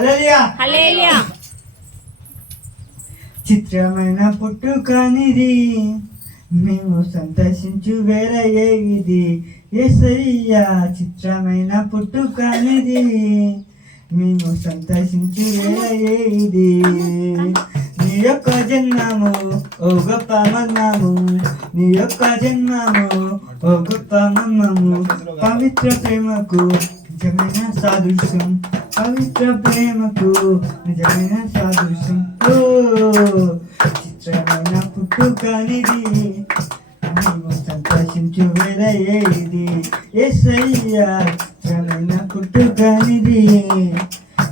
హల్లెలూయా. చిత్రమైన పుట్టుకనిది మేము సంతోషించు వేళ ఇది యేసయ్యా. చిత్రమైన పుట్టుకనిది మేము సంతోషించు వేళ ఇది నీ యొక్క జన్మము ఓ గొప్ప మర్మము నీ యొక్క జన్మము ఓ గొప్ప మర్మము పవిత్ర ప్రేమకు నిజమైన సాదృశ్యం పవిత్ర ప్రేమకు నిజమైన సాదృశ్యం ఓ చిత్రమైన పుట్టుకనిది మేము సంతోషించు వేళ ఇది యేసయ్యా. చిత్రమైన పుట్టుకనిది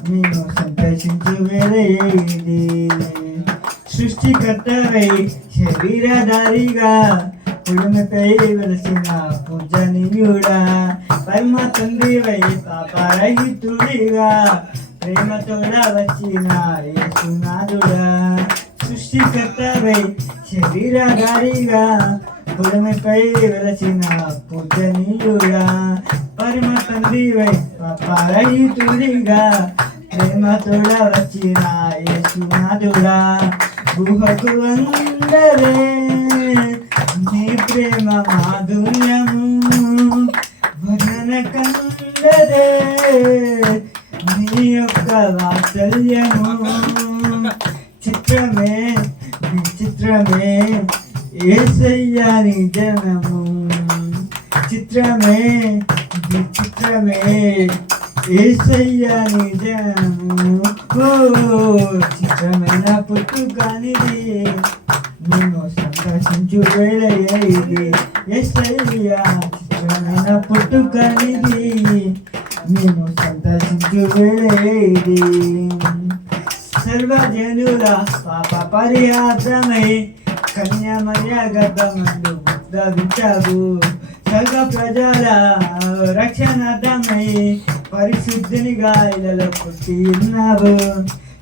మేము సంతోషించు వేళ ఇది సృష్టికర్తవై శరీరధారిగా పుడుమపై వెలసిన పూజనీయుడా పరమ తండ్రివై పాపరహితుడిగా ప్రేమతోడ వచ్చిన యేసునాథుడా సృష్టికర్తవై శరీరధారిగా పుడుమపై వెలసిన పూజనీయుడా పరమ తండ్రివై పాపరహితుడిగా ప్రేమతోడ వచ్చిన యేసునాథుడా గుహకు అందరే నీ ప్రేమ మాధుర్యము వర్ణన కందరే నీ యొక్క వాత్సల్యము చిత్రమే విచిత్రమే యేసయ్యా నీ జనము చిత్రమే విచిత్రమే యేసయ్యా నీ జనము ఓ చిత్రమైన పుట్టుకనిది మేము సంతోషించు వేళ ఇది యేసయ్యా. చిత్రమైన పుట్టుకనిది మేము సంతోషించు వేళ ఇది సర్వజనుల పాప పరిహాసమై కన్యామర్య గర్భమందు ఉద్భవించావు సర్వ ప్రజల రక్షణార్థమై పరిశుద్ధినిగా ఇలలో పుట్టి ఉన్నావు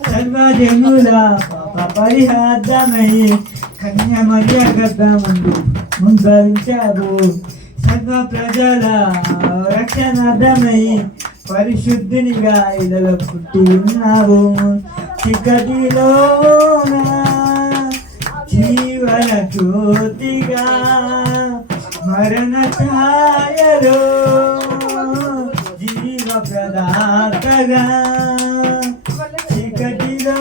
సర్వజనుల పాప పరిహార్థమై కన్యామర్య గర్భమందు ఉద్భవించావు సర్వ ప్రజల రక్షణార్థమై పరిశుద్ధినిగా ఇలలో పుట్టి ఉన్నావు చీకటిలోన జీవన జ్యోతిగా మరణ ఛాయలో జీవ ప్రదాతగా చీకటిలో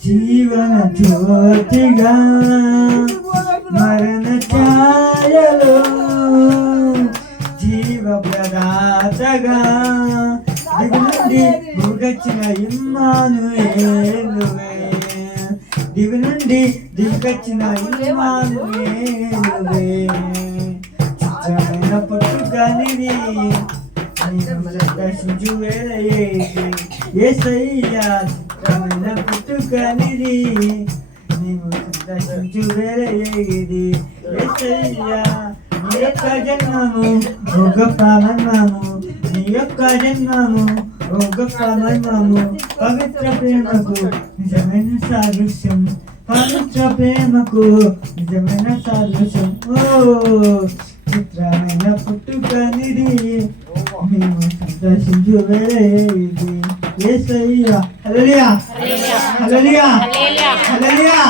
జీవన జ్యోతిగా మరణ ఛాయలో జీవ ప్రదాతగా దిగు నుండి దిగొచ్చిన ఇమ్మానుయేలువే దిగు నుండి దిగొచ్చిన ఇమ్మానుయేలువే చిత్రమైన పుట్టుకనిది మేము సంతోషించు వేళ యేసయ్యా. చిత్రమైన పుట్టుకనిది మేము సంతోషించు వేళ ఇది యేసయ్యా. నీ యొక్క జన్మము ఓ గొప్ప మర్మము నీ యొక్క జన్మము ఓ గొప్ప మర్మము పవిత్ర ప్రేమకు నిజమైన సాదృశ్యం పవిత్ర ప్రేమకు నిజమైన సాదృశ్యం ఓ చిత్రమైన పుట్టుకనిది మేము సంతోషించు వేళ ఇది యేసయ్యా. హల్లెలూయా హల్లెలూయా హల్లెలూయా హల్లెలూయా.